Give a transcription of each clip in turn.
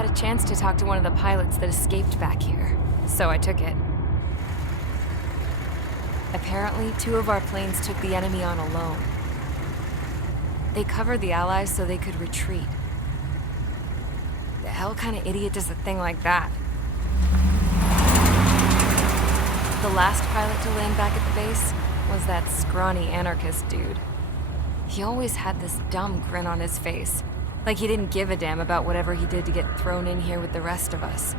had a chance to talk to one of the pilots that escaped back here, so I took it. Apparently, 2 of our planes took the enemy on alone. They covered the Allies so they could retreat. The hell kind of idiot does a thing like that? The last pilot to land back at the base was that scrawny anarchist dude. He always had this dumb grin on his face, like he didn't give a damn about whatever he did to get thrown in here with the rest of us.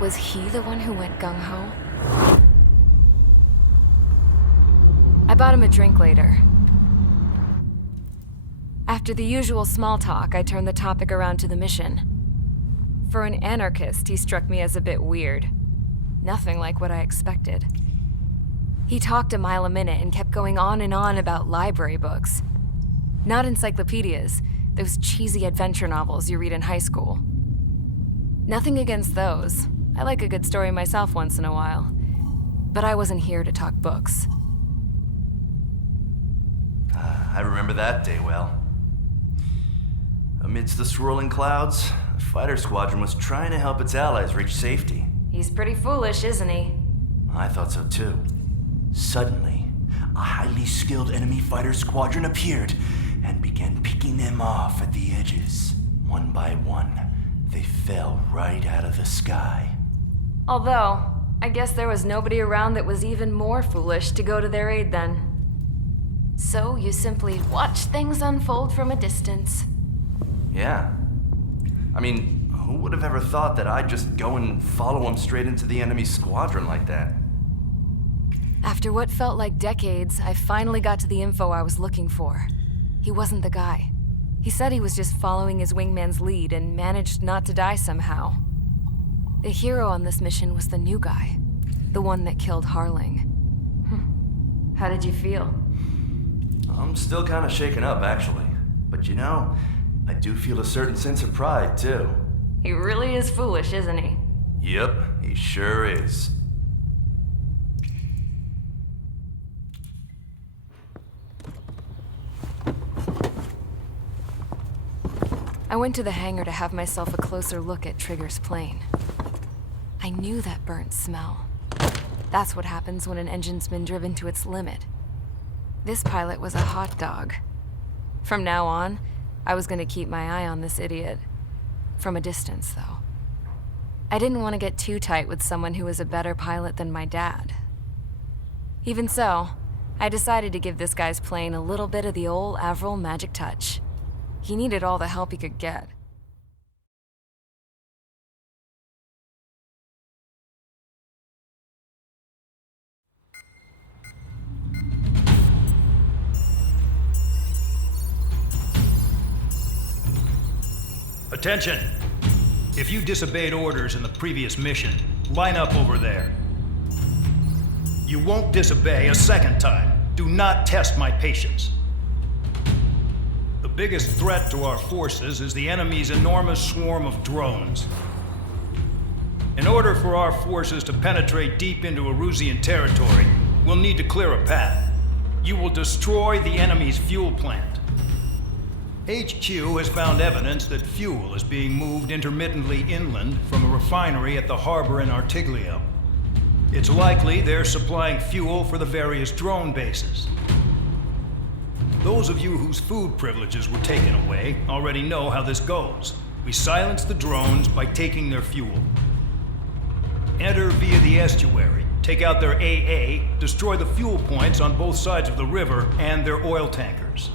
Was he the one who went gung-ho? I bought him a drink later. After the usual small talk, I turned the topic around to the mission. For an anarchist, he struck me as a bit weird. Nothing like what I expected. He talked a mile a minute and kept going on and on about library books. Not encyclopedias, those cheesy adventure novels you read in high school. Nothing against those. I like a good story myself once in a while. But I wasn't here to talk books. I remember that day well. Amidst the swirling clouds, the fighter squadron was trying to help its allies reach safety. He's pretty foolish, isn't he? I thought so too. Suddenly, a highly skilled enemy fighter squadron appeared and began picking them off at the edges. One by one, they fell right out of the sky. Although, I guess there was nobody around that was even more foolish to go to their aid then. So you simply watch things unfold from a distance. Yeah. I mean, who would have ever thought that I'd just go and follow them straight into the enemy squadron like that? After what felt like decades, I finally got to the info I was looking for. He wasn't the guy. He said he was just following his wingman's lead and managed not to die somehow. The hero on this mission was the new guy, the one that killed Harling. How did you feel? I'm still kind of shaken up, actually. But you know, I do feel a certain sense of pride, too. He really is foolish, isn't he? Yep, he sure is. I went to the hangar to have myself a closer look at Trigger's plane. I knew that burnt smell. That's what happens when an engine's been driven to its limit. This pilot was a hot dog. From now on, I was going to keep my eye on this idiot. From a distance, though. I didn't want to get too tight with someone who was a better pilot than my dad. Even so, I decided to give this guy's plane a little bit of the old Avril magic touch. He needed all the help he could get. Attention! If you disobeyed orders in the previous mission, line up over there. You won't disobey a second time. Do not test my patience. The biggest threat to our forces is the enemy's enormous swarm of drones. In order for our forces to penetrate deep into Erusian territory, we'll need to clear a path. You will destroy the enemy's fuel plant. HQ has found evidence that fuel is being moved intermittently inland from a refinery at the harbor in Artiglio. It's likely they're supplying fuel for the various drone bases. Those of you whose food privileges were taken away already know how this goes. We silence the drones by taking their fuel. Enter via the estuary, take out their AA, destroy the fuel points on both sides of the river and their oil tankers.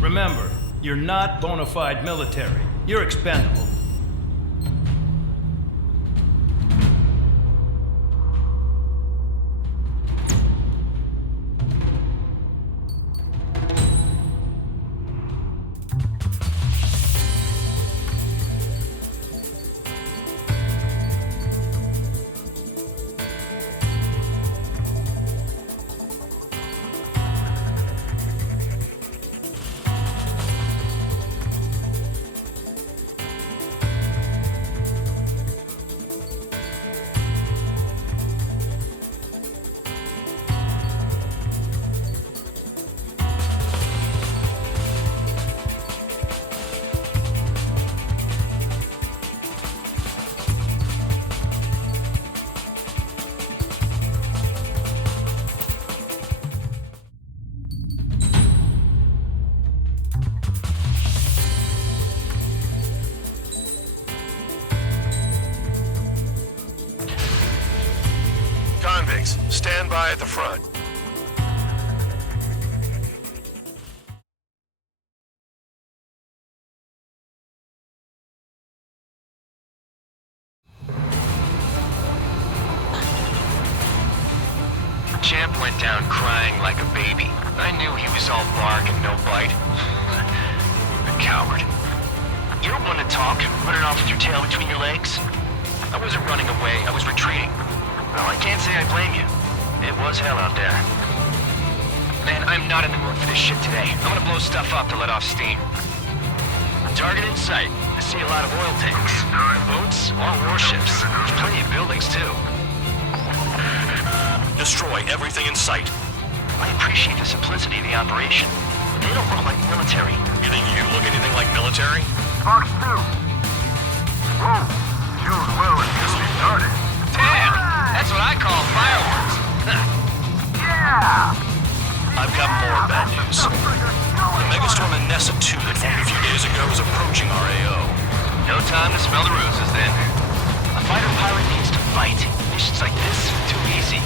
Remember, you're not bona fide military. You're expendable. stand by at the front. Champ went down crying like a baby. I knew he was all bark and no bite. The coward. You're one to talk, running off with your tail between your legs. I wasn't running away, I was retreating. Well, I can't say I blame you. It was hell out there. Man, I'm not in the mood for this shit today. I'm gonna blow stuff up to let off steam. Target in sight. I see a lot of oil tanks. Boats, all warships. There's plenty of buildings, too. Destroy everything in sight. I appreciate the simplicity of the operation. They don't look like military. You think you look anything like military? Fox 2. Whoa. June well has just started. Damn! That's what I call fireworks. Yeah! I've got more bad news. The megastorm in Nessa 2 that formed a few days ago is approaching our AO. No time to smell the roses then. A fighter pilot needs to fight. Missions like this, too easy.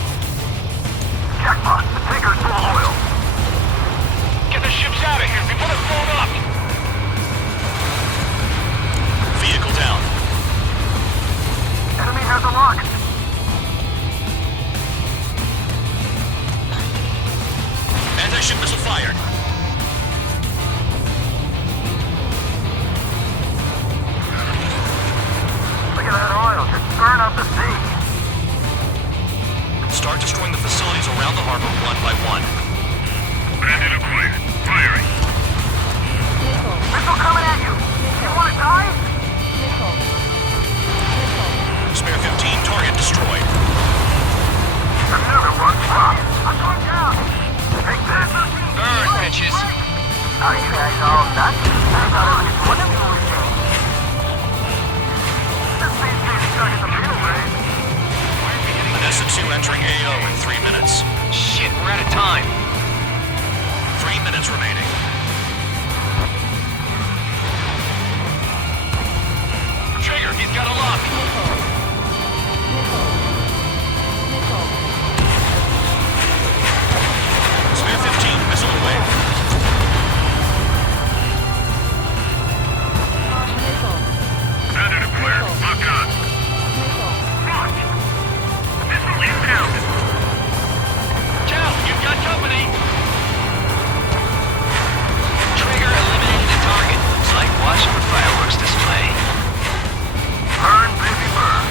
Jackpot, the tanker's full of oil. Get the ships out of here before they're blown up! Vehicle down. Enemy has a lock. Anti-ship missile fired. Look at that oil, just burn up the sea. Start destroying the facilities around the harbor one by one. Bandit acquired. Firing. Missile coming at you. You want to die? Spare 15, target destroyed. Another one. I'm going down. Take this. Burn, bitches! Are you guys all nuts? I thought it was wonderful. This thing's getting stuck in the middle, right? Nessa 2 entering AO in 3 minutes. Shit, we're out of time. 3 minutes remaining. Trigger, he's got a lock. Spare 15, missile away. Bandit acquired. Lock on. Launch. Missile inbound. Cal, you've got company. Trigger eliminated the target. It's like watching a fireworks display. Burn, baby, burn.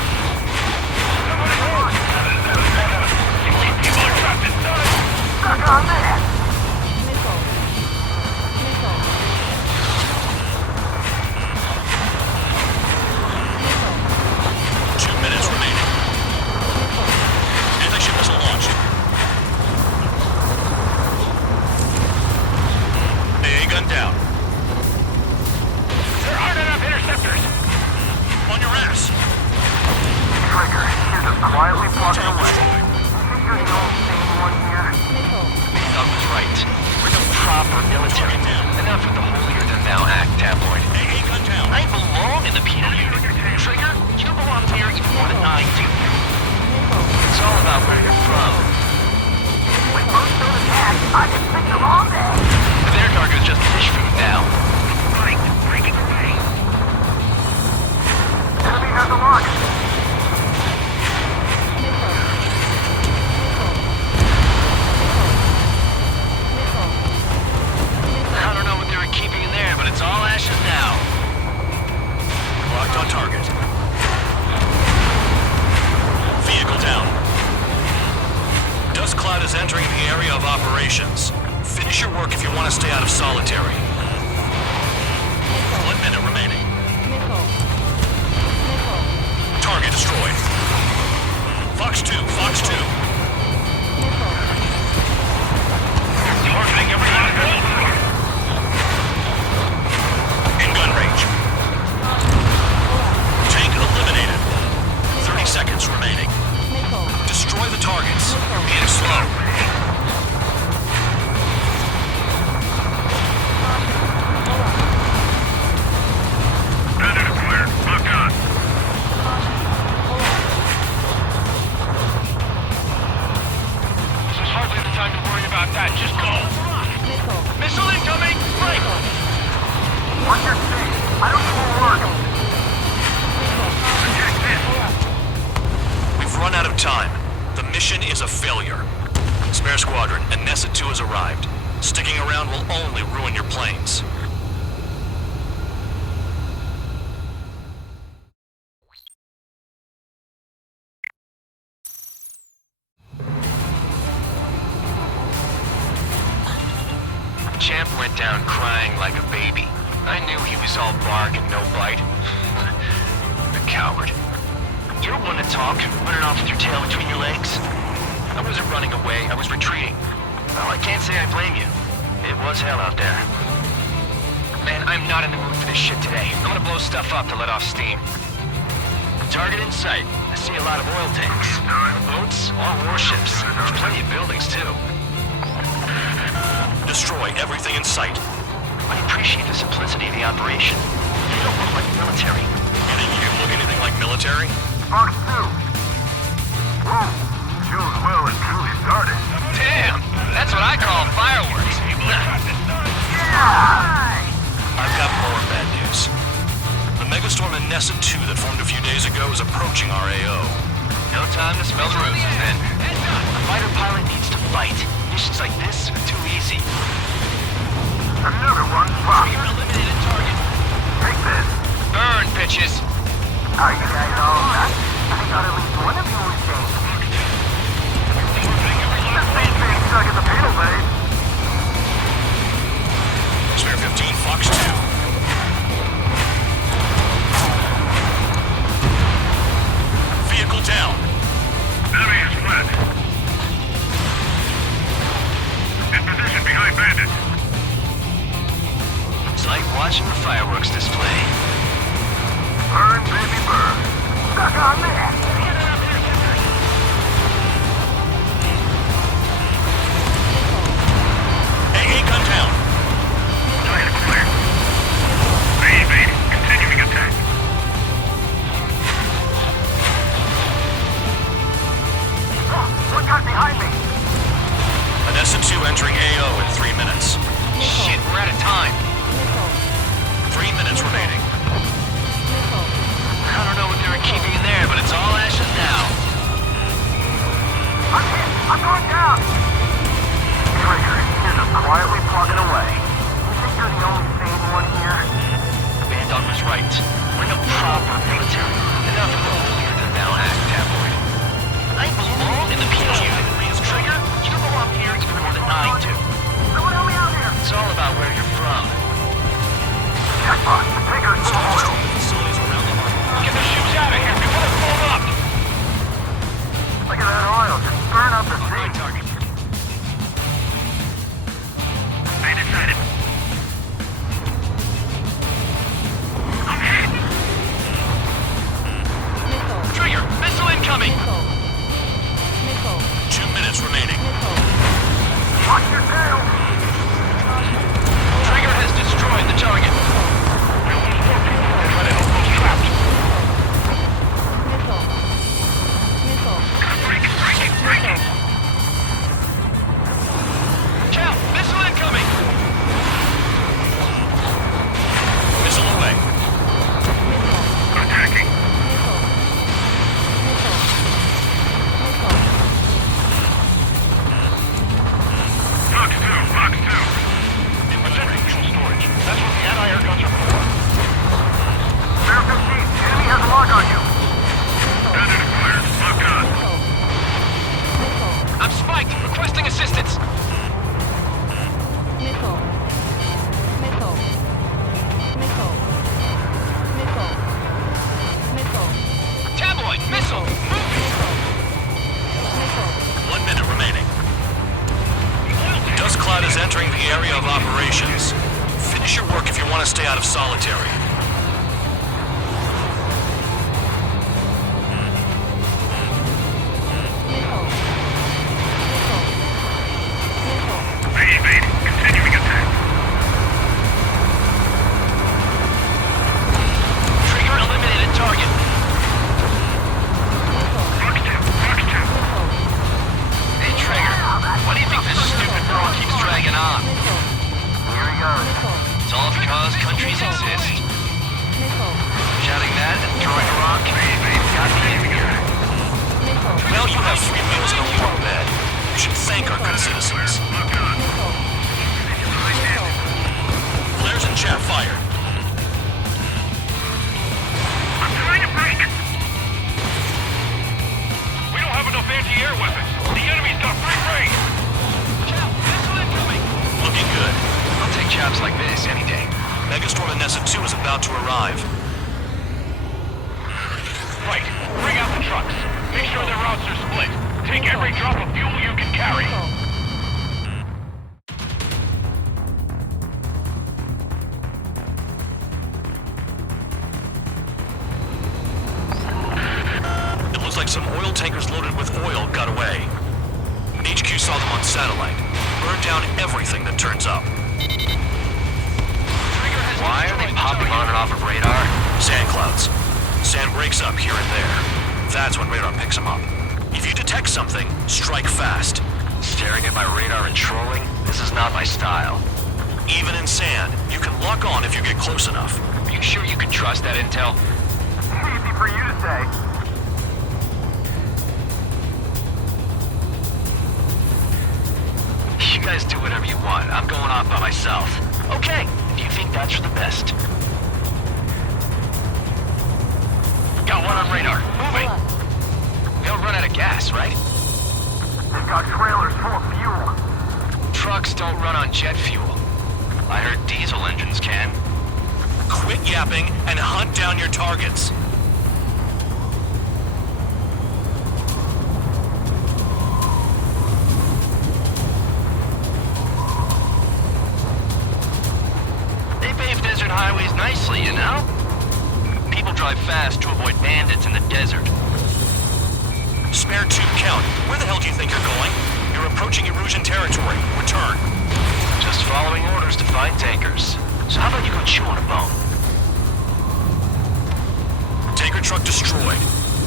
People are trapped inside. Stuck on that. 2 minutes remaining. Anti-ship missile launched. AA gun down. There aren't enough interceptors. On your ass. Trigger, here's a quietly walking Tail away. destroyed. You're the old same one here. Doug was right. We're no proper military. Enough with the holier-than-thou act, tabloid. AA gun down. I belong in the penal unit. Trigger, you belong here even more than I do. It's all about where you're from. With most of the attack, I can pick them all day. Their target is just fish food now. Breaking away. Enemy has a lock. I don't know what they were keeping in there, but it's all ashes now. Locked on target. Vehicle down. Dust cloud is entering the area of operations. Finish your work if you want to stay out of solitary. 1 minute remaining. Target destroyed. Fox 2, Fox 2. Targeting every last one. In gun range. Tank eliminated. 30 seconds remaining. Destroy the targets. Hit slow. Champ went down crying like a baby. I knew he was all bark and no bite. The coward. You're one to talk, running off with your tail between your legs. I wasn't running away, I was retreating. Well, I can't say I blame you. It was hell out there. Man, I'm not in the mood for this shit today. I'm gonna blow stuff up to let off steam. Target in sight. I see a lot of oil tanks. Boats, all warships. There's plenty of buildings, too. Destroy everything in sight. I appreciate the simplicity of the operation. They don't look like military. You think you can look anything like military? Fox 2. Whoa. June well and truly started. Damn! That's what I call fireworks. I've got more bad news. The megastorm in Nessa 2 that formed a few days ago is approaching our AO. No time to smell the roses, then. A fighter pilot needs to fight. Missions like this are too easy. Another one popped. You're eliminated target. Take this. Burn, bitches. Are you guys all right? I thought at least one of you was safe. The same thing stuck in the pedal bay. Spare 15, Fox 2. Vehicle down. Enemy is flat. In position behind bandit. It's like watching a fireworks display. Burn, baby, burn. Stuck on that. AA gun down. Target clear. Evade. Continuing attack. Oh, what got behind me? Nessa 2 entering AO in 3 minutes. Shit, we're out of time. 3 minutes remaining. I don't know what they were keeping in there, but it's all ashes now. I'm hit. I'm going down. Trigger, you're just quietly plugging away. You think you're the only sane one here? Bandog was right. We're no proper military. Enough of the holier-than-thou act, tabloid. I belong in the PG unit. Trigger, you belong here even more than I do. Someone help me out here. It's all about where you're from. Jackpot. Trigger's full of oil. Facilities around the harbor. Get the shoes out of here before they blow up! Look at that oil. Just burn up the sea. Target. I decided. I'm hit. Trigger, missile incoming! 2 minutes remaining. Watch your tail. Trigger has destroyed the target. Try to help those trapped. Break it. Cal, missile incoming! Missile away. Attacking. Fox 2. In Neutral storage. That's what the anti-air guns are for. Bear 15, the enemy has a lock on you. Bandit acquired. Lock on. I'm spiked! Requesting assistance! Tabloid, missile! Move! 1 minute remaining. Dust cloud is entering the area of operations. Finish your work if you want to stay out of solitary. Evade. Continuing attack. Trigger eliminated target. Fox 2. Hey, Trigger, why do you think this stupid war keeps dragging on? Here he goes. It's all because countries exist. Shouting that and throwing a rock got me in here. Well, you have 3 meals and a warm bed. You should thank our good citizens. Lock on. Flares and chaff fired. I'm trying to break. We don't have enough anti-air weapons. The enemy's got free range. Cal, missile incoming! Looking good. Megastorm in Nessa 2 is about to arrive. Right. Bring out the trucks. Make sure their routes are split. Take every drop of fuel you can carry. It looks like some oil tankers loaded with oil got away. HQ saw them on satellite. Burned down everything that turns up. Why are they popping on and off of radar? Sand clouds. Sand breaks up here and there. That's when radar picks them up. If you detect something, strike fast. Staring at my radar and trolling? This is not my style. Even in sand, you can lock on if you get close enough. Are you sure you can trust that intel? Easy for you to say. You guys do whatever you want. I'm going off by myself. Okay, if you think that's for the best. Got one on radar. Moving. They'll run out of gas, right? They've got trailers full of fuel. Trucks don't run on jet fuel. I heard diesel engines can. Quit yapping and hunt down your targets. They pave desert highways nicely, you know? People drive fast to avoid bandits in the desert. Spare tube count. Where the hell do you think you're going? You're approaching Erusian territory. Return. Just following orders to find tankers. So how about you go chew on a bone? Tanker truck destroyed.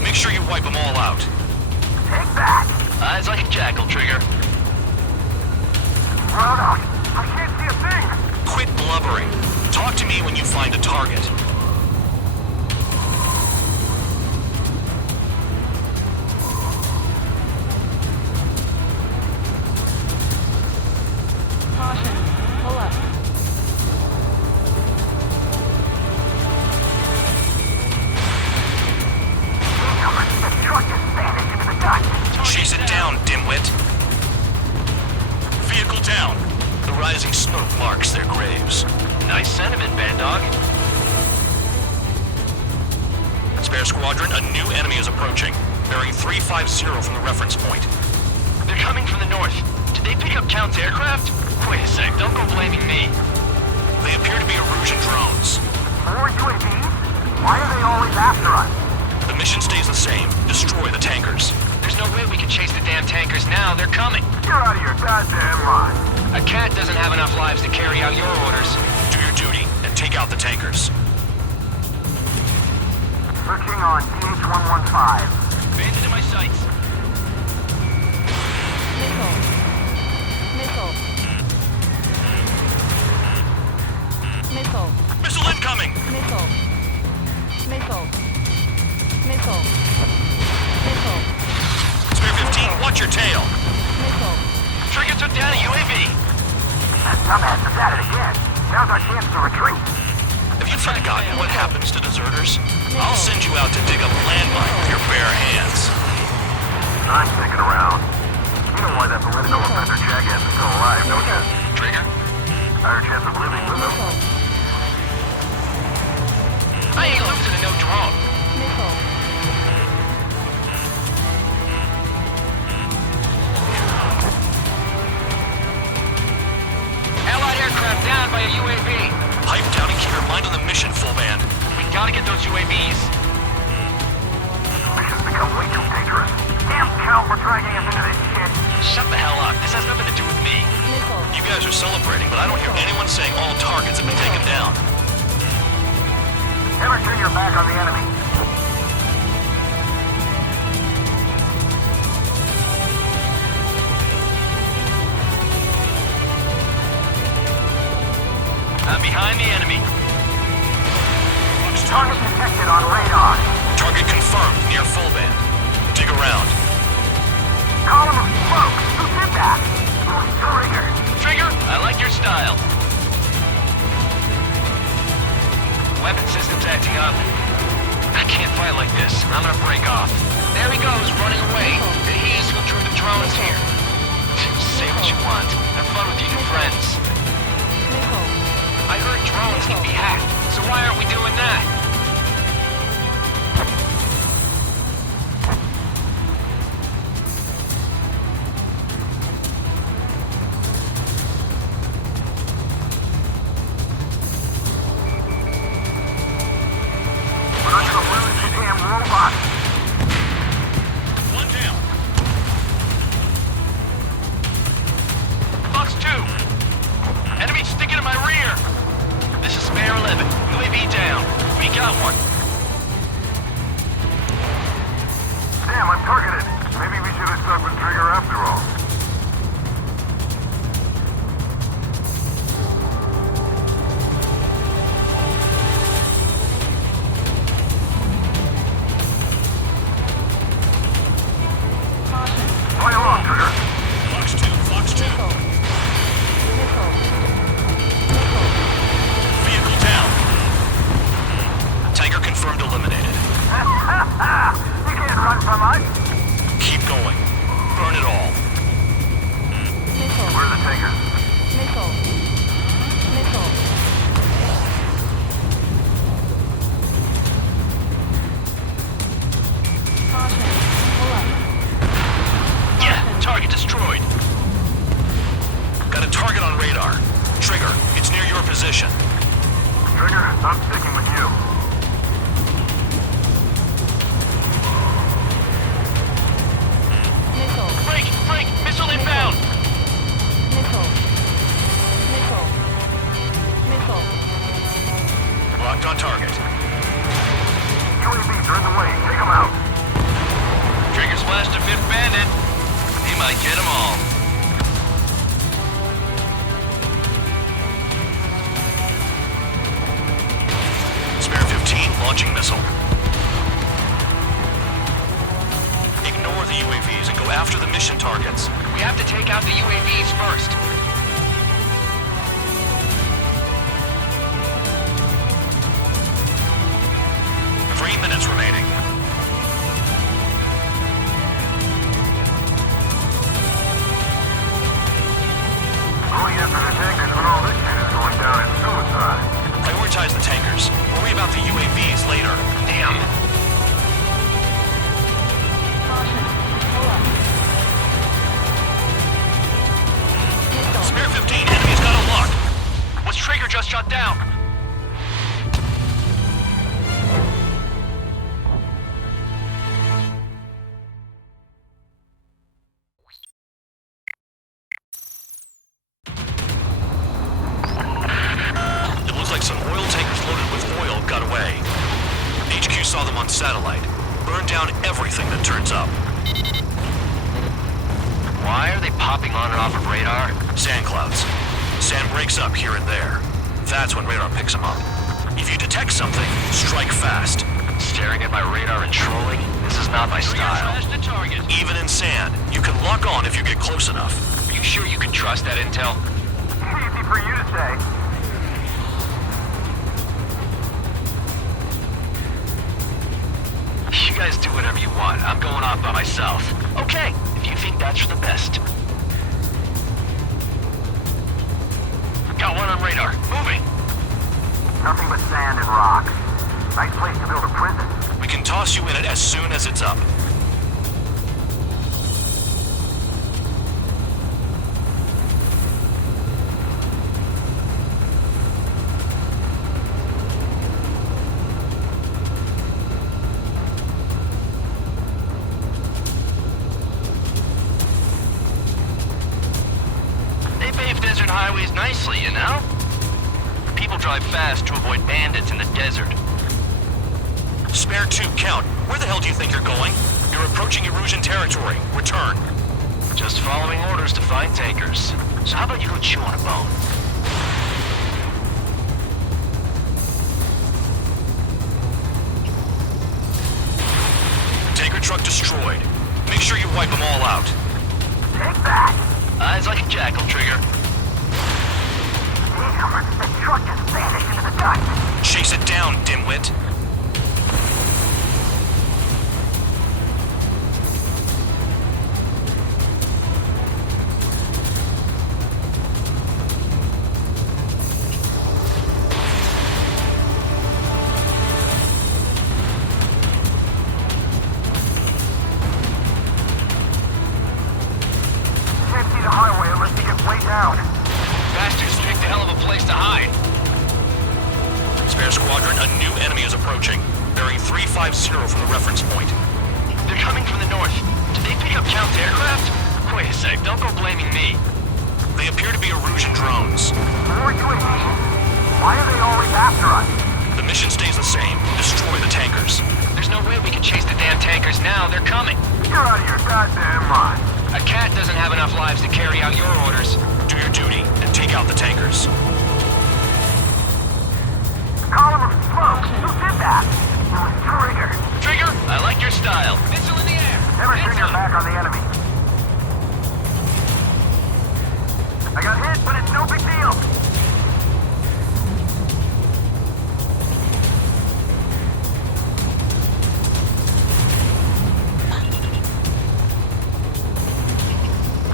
Make sure you wipe them all out. Take that! Eyes like a jackal, Trigger. Rhoda, I can't see a thing! Quit blubbering. Talk to me when you find a target. Caution. Pull up. The truck is vanished into the dust! Chase it down, dimwit. Vehicle down. The rising smoke marks their graves. Nice sentiment, Bandog. Spare squadron, a new enemy is approaching. Bearing 350 from the reference point. They're coming from the north. Did they pick up Count's aircraft? Wait a sec, don't go blaming me. They appear to be Erusian drones. More UAVs? Why are they always after us? The mission stays the same. Destroy the tankers. There's no way we can chase the damn tankers now. They're coming. You're out of your goddamn mind. A cat doesn't have enough lives to carry out your orders. Do your duty and take out the tankers. Searching on DH-115. Bandit in my sights. Missile. Missile. Missile. Missile incoming! Missile. Missile. Missile. Missile. Spare 15, watch your tail. Missile. Trigger took down a UAV. That dumbass is at it again. Now's our chance to retreat. Have you forgotten what happens to deserters? I'll send you out to dig up a landmine with your bare hands. I'm sticking around. You know why that political offender jackass is still alive, don't you? Trigger? Higher chance of living with him. Missile. I ain't losing to no drone. Missile. Allied aircraft down by a UAV. Pipe down and keep your mind on the mission, full band. We gotta get those UAVs. Mission's become way too dangerous. Damn Count, we're dragging us into this shit. Shut the hell up. This has nothing to do with me. Missile. You guys are celebrating, but I don't hear anyone saying all targets have been taken down. Never turn your back on the enemy. I'm behind the enemy. Target detected on radar. Target confirmed near full band. Dig around. Column of smoke. Who did that? Trigger. Trigger, I like your style. Weapon system's acting up. I can't fight like this. I'm gonna break off. There he goes, running away. And he's who drew the drones here. Say what you want. Have fun with your new friends. Missile. I heard drones can be hacked. We got one. Damn, I'm targeted. Maybe we should have stuck with Trigger after all. Fire off, Trigger. Fox 2, Fox 2. Vehicle down. Tanker confirmed eliminated. You can't run from us. Keep going. Burn it all. Where are the tankers? Yeah, target destroyed. Got a target on radar. Trigger, it's near your position. Trigger, I'm sticking with you. Break! Missile inbound! Locked on target. UAVs are in the way. Take them out. Trigger's flashed a fifth bandit. He might get them all. Spare 15 launching missile. Ignore the UAVs and go after the mission targets. We have to take out the UAVs first. Three minutes remaining. Going after the tankers when all this shit is going down is suicide. Prioritize the tankers. Worry about the UAVs later. Damn. Spare 15, enemy's got a lock. Was Trigger just shot down? It looks like some oil tankers loaded with oil got away. HQ saw them on satellite. Burned down everything that turns up. Why are they popping on and off of radar? Sand clouds. Sand breaks up here and there. That's when radar picks them up. If you detect something, strike fast. Staring at my radar and trolling? This is not my style. The target. Even in sand, you can lock on if you get close enough. Are you sure you can trust that intel? Easy for you to say. You guys do whatever you want. I'm going off by myself. Okay, if you think that's for the best. Got one on radar. Moving. Nothing but sand and rock. Nice place to build a prison. We can toss you in it as soon as it's up. They pave desert highways nicely, you know? People drive fast to avoid bandits in the desert. Spare 2, count. Where the hell do you think you're going? You're approaching Erusian territory. Return. Just following orders to find tankers. So how about you go chew on a bone? Tanker truck destroyed. Make sure you wipe them all out. Take that! Eyes like a jackal, Trigger. Damn, the truck just vanished into the dust. Chase it down, dimwit. Can't see the highway unless you get way down. Bastards picked a hell of a place to hide. Spare squadron, a new enemy is approaching. Bearing 350 from the reference point. They're coming from the north. Did they pick up Count's aircraft? Wait a sec, don't go blaming me. They appear to be Erusian drones. More UAVs. Why are they always after us? The Mission stays the same. Destroy the tankers. There's no way we can chase the damn tankers now. They're coming. You're out of your goddamn mind. A cat doesn't have enough lives to carry out your orders. Do your duty and take out the tankers. Column of smoke. Who did that? It was Trigger. Trigger, I like your style. Missile in the air. Never turn Hands your up. back on the enemy. I got hit, but it's no big deal.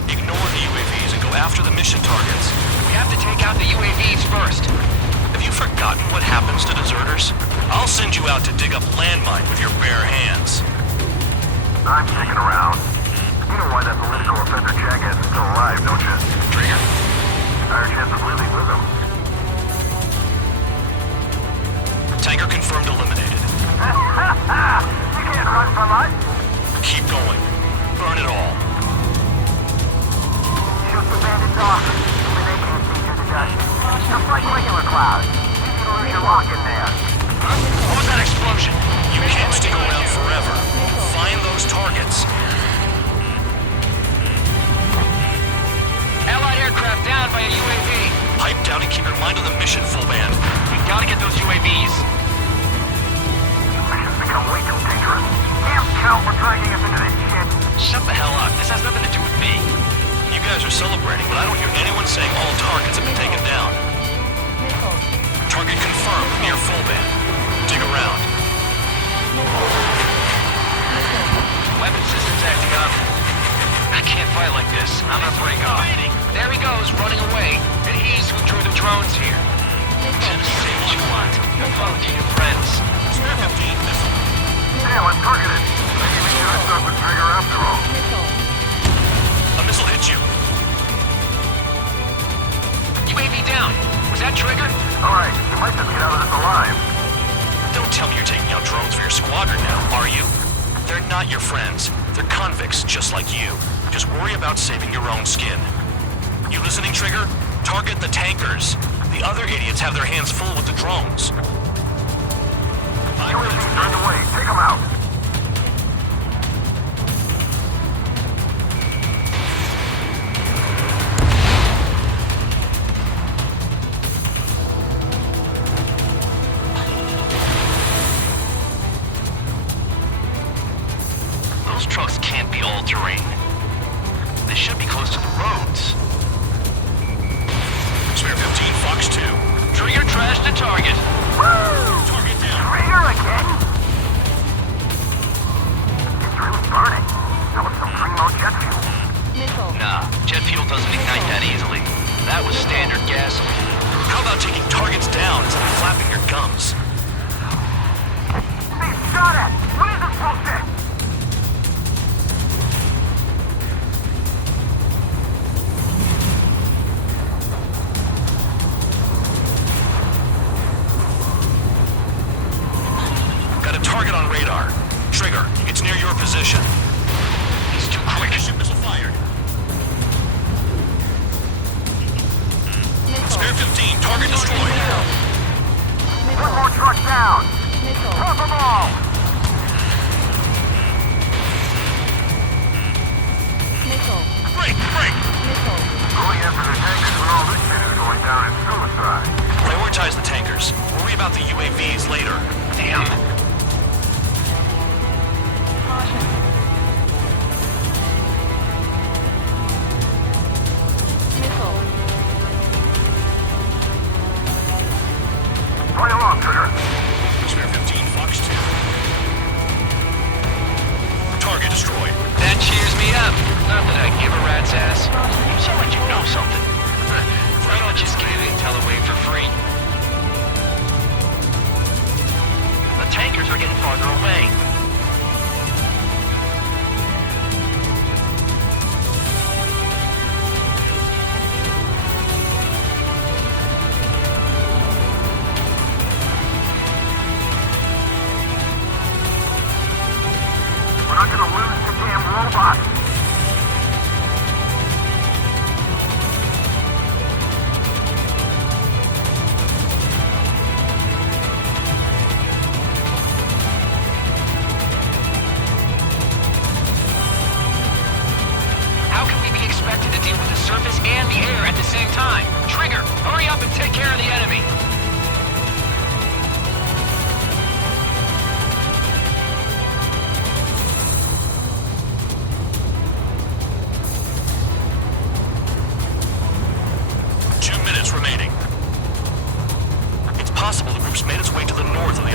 Ignore the UAVs and go after the mission targets. We have to take out the UAVs first. Have you forgotten what happens to deserters? I'll send you out to dig up landmine with your bare hands. I'm sticking around. You know why that political offender jackass is still alive, don't you? Trigger? Higher chance of living with him. Tanker confirmed eliminated. You can't run from us. Keep going. Burn it all. Shoot the bandits off. When they can't see through the dust. Just like regular clouds. Easy to lose your lock in there. What was that explosion? You can't stick around forever. Find those targets. Allied aircraft down by a UAV. Pipe down and keep your mind on the mission, full band. We gotta get those UAVs. Mission's become way too dangerous. Damn count for dragging us into this shit. Shut the hell up. This has nothing to do with me. You guys are celebrating, but I don't hear anyone saying all targets have been taken down. Target confirmed near full band. Dig around. Weapon systems acting up. I can't fight like this. I'm gonna break off. There he goes, running away. And he's who drew the drones here. Say what you want. Have fun with your new friends. Spare 15 missile. Damn, I'm targeted. Maybe we should have stuck with Trigger after all. A missile hit you. UAV down. Was that Trigger? Alright, you might just get out of this alive. Don't tell me you're taking out drones for your squadron now, are you? They're not your friends. They're convicts just like you. Just worry about saving your own skin. You listening, Trigger? Target the tankers. The other idiots have their hands full with the drones. UAV's turned away. Take them out. Those trucks can't be all-terrain. They should be close to the roads. Spare 15, Fox 2. Trigger trashed the target. Target down. Trigger again? It's really burning. That was some primo jet fuel. Nah, jet fuel doesn't ignite that easily. That was standard gasoline. How about taking targets down instead of flapping your gums? They shot at! What is this bullshit? Got a target on radar. Trigger, it's near your position. He's too quick. Ship missile fired. Spare 15, target destroyed. One more truck down! Drop them all! Break, break! Going after the tankers when all this shit is going down is suicide. Prioritize the tankers. Worry about the UAVs later. Damn. Play along, Trigger. Spare 15, Fox 2. Target destroyed. That cheers me up. Not that I give a rat's ass. You sound like you know something. Why don't just give intel away for free? The tankers are getting farther away. We're not gonna lose the damn robot.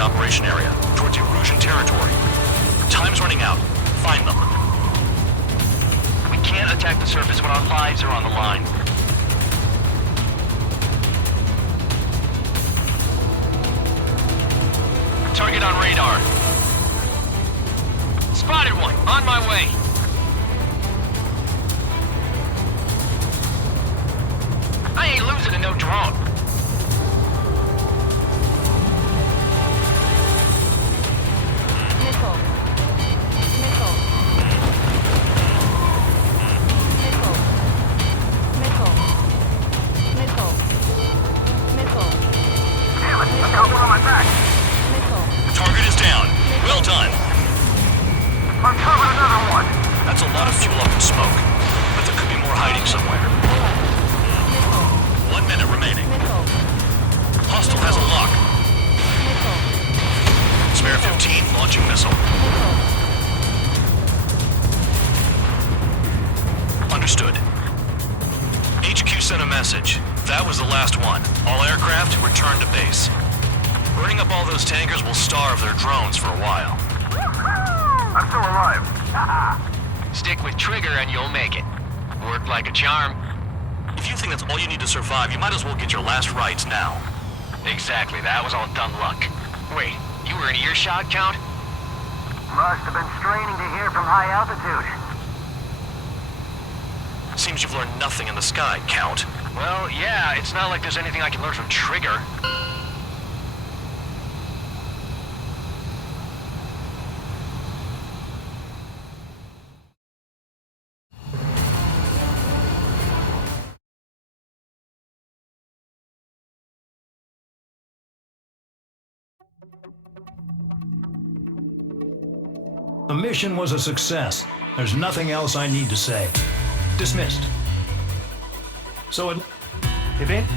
operation area, towards Erusian territory. Time's running out. Find them. We can't attack the surface when our lives are on the line. Target on radar. Spotted one. On my way. I ain't losing to no drone. Nickel. Nickel. Nickel. Nickel. Nickel. Nickel. Damn it, I've got one on my back. Nickel. Target is down. Well done. On top of another one. That's a lot of fuel up in smoke. But there could be more hiding somewhere. 1 minute remaining. Nickel. Hostile has a lock. Nickel. Spare 15 launching missile. Nickel. Understood. HQ sent a message. That was the last one. All aircraft return to base. Burning up all those tankers will starve their drones for a while. I'm still alive. Stick with Trigger and you'll make it. Worked like a charm. If you think that's all you need to survive, you might as well get your last rites now. Exactly, that was all dumb luck. Wait, you were in earshot, Count? Must have been straining to hear from high altitude. Seems you've learned nothing in the sky, Count. Well, yeah, it's not like there's anything I can learn from Trigger. The mission was a success. There's nothing else I need to say. Dismissed. So, Event?